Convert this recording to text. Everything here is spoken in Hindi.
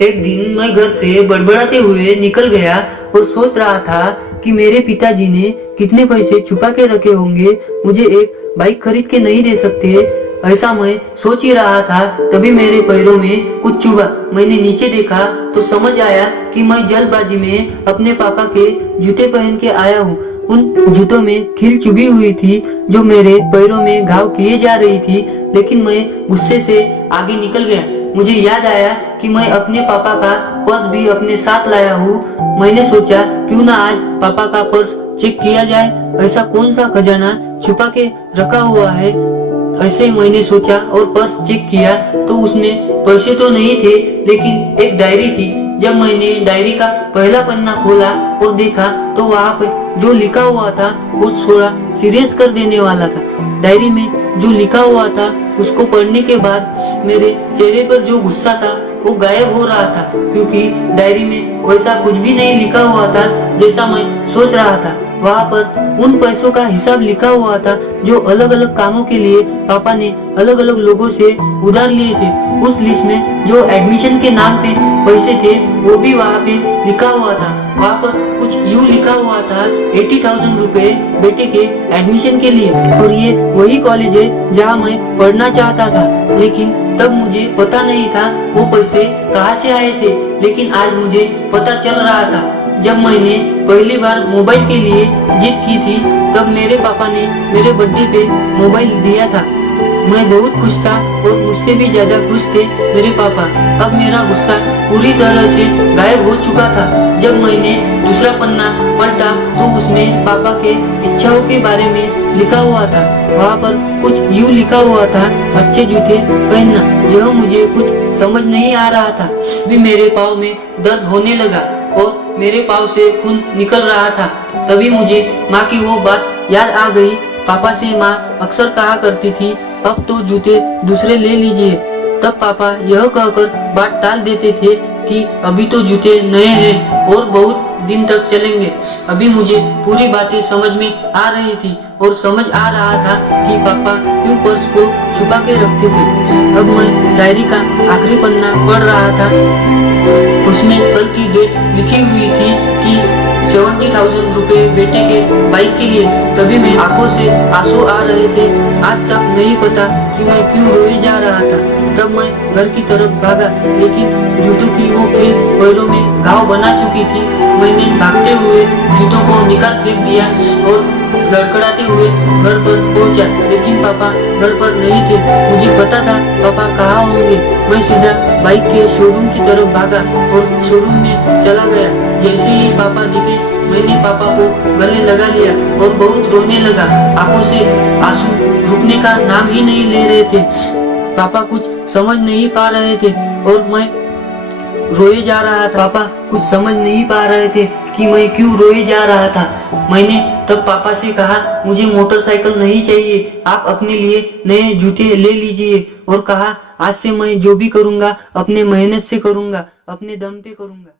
एक दिन मैं घर से बड़बड़ाते हुए निकल गया और सोच रहा था कि मेरे पिताजी ने कितने पैसे छुपा के रखे होंगे, मुझे एक बाइक खरीद के नहीं दे सकते। ऐसा मैं सोच ही रहा था, तभी मेरे पैरों में कुछ चुभा। मैंने नीचे देखा तो समझ आया कि मैं जल्दबाजी में अपने पापा के जूते पहन के आया हूँ। उन जूतों में खील चुभी हुई थी जो मेरे पैरों में घाव किए जा रही थी, लेकिन मैं गुस्से से आगे निकल गया। मुझे याद आया कि मैं अपने पापा का पर्स भी अपने साथ लाया हूँ। मैंने सोचा क्यों ना आज पापा का पर्स चेक किया जाए, ऐसा कौन सा खजाना छुपा के रखा हुआ है। ऐसे मैंने सोचा और पर्स चेक किया तो उसमें पैसे तो नहीं थे, लेकिन एक डायरी थी। जब मैंने डायरी का पहला पन्ना खोला और देखा तो वहाँ पर जो लिखा हुआ था वो थोड़ा सीरियस कर देने वाला था। डायरी में जो लिखा हुआ था उसको पढ़ने के बाद मेरे चेहरे पर जो गुस्सा था वो गायब हो रहा था, क्योंकि डायरी में वैसा कुछ भी नहीं लिखा हुआ था जैसा मैं सोच रहा था। वहाँ पर उन पैसों का हिसाब लिखा हुआ था जो अलग अलग कामों के लिए पापा ने अलग अलग लोगों से उधार लिए थे। उस लिस्ट में जो एडमिशन के नाम पे पैसे थे वो भी वहाँ पे लिखा हुआ था। वहाँ पर कुछ यूं लिखा हुआ था 80,000 रुपए बेटे के एडमिशन के लिए, और ये वही कॉलेज है जहाँ मैं पढ़ना चाहता था। लेकिन तब मुझे पता नहीं था वो पैसे कहाँ से आए थे, लेकिन आज मुझे पता चल रहा था। जब मैंने पहली बार मोबाइल के लिए जिद की थी तब मेरे पापा ने मेरे बर्थडे पे मोबाइल दिया था। मैं बहुत खुश था और मुझसे भी ज्यादा खुश थे मेरे पापा। अब मेरा गुस्सा पूरी तरह से गायब हो चुका था। जब मैंने दूसरा पन्ना पलटा तो उसमें पापा के इच्छाओं के बारे में लिखा हुआ था। वहाँ पर कुछ यूं लिखा हुआ था, अच्छे जूते पहनना। यह मुझे कुछ समझ नहीं आ रहा था। भी मेरे पाँव में दर्द होने लगा और मेरे पाँव से खून निकल रहा था। तभी मुझे माँ की वो बात याद आ गई। पापा से माँ अक्सर कहा करती थी, अब तो जूते दूसरे ले लीजिए। तब पापा यह कहकर बात टाल देते थे कि अभी तो जूते नए हैं और बहुत दिन तक चलेंगे। अभी मुझे पूरी बातें समझ में आ रही थी और समझ आ रहा था कि पापा क्यों पर्स को छुपा के रखते थे। अब मैं डायरी का आखिरी पन्ना पढ़ रहा था। उसमें कल की डेट लिखी हुई थी कि 70,000 रुपए बेटे के बाइक के लिए। तभी मेरी आंखों से आंसू आ रहे थे। आज तक नहीं पता कि मैं क्यों रोए जा रहा था। तब मैं घर की तरफ भागा, लेकिन जूतों की वो कील पैरों में घाव बना चुकी थी। मैंने भागते हुए जूतों को निकाल फेंक दिया और लड़खड़ाते हुए घर पर पहुंचा, लेकिन पापा घर पर नहीं थे। मुझे पता था पापा कहाँ होंगे। मैं सीधा बाइक के शोरूम की तरफ भागा और शोरूम में चला गया। जैसे ही पापा दिखे मैंने पापा को गले लगा लिया और बहुत रोने लगा। आंखों से आंसू रुकने का नाम ही नहीं ले रहे थे। पापा कुछ समझ नहीं पा रहे थे और मैं रोए जा रहा था। पापा कुछ समझ नहीं पा रहे थे कि मैं क्यों रोए जा रहा था। मैंने तब पापा से कहा, मुझे मोटरसाइकिल नहीं चाहिए, आप अपने लिए नए जूते ले लीजिए। और कहा, आज से मैं जो भी करूँगा अपने मेहनत से करूँगा, अपने दम पे करूँगा।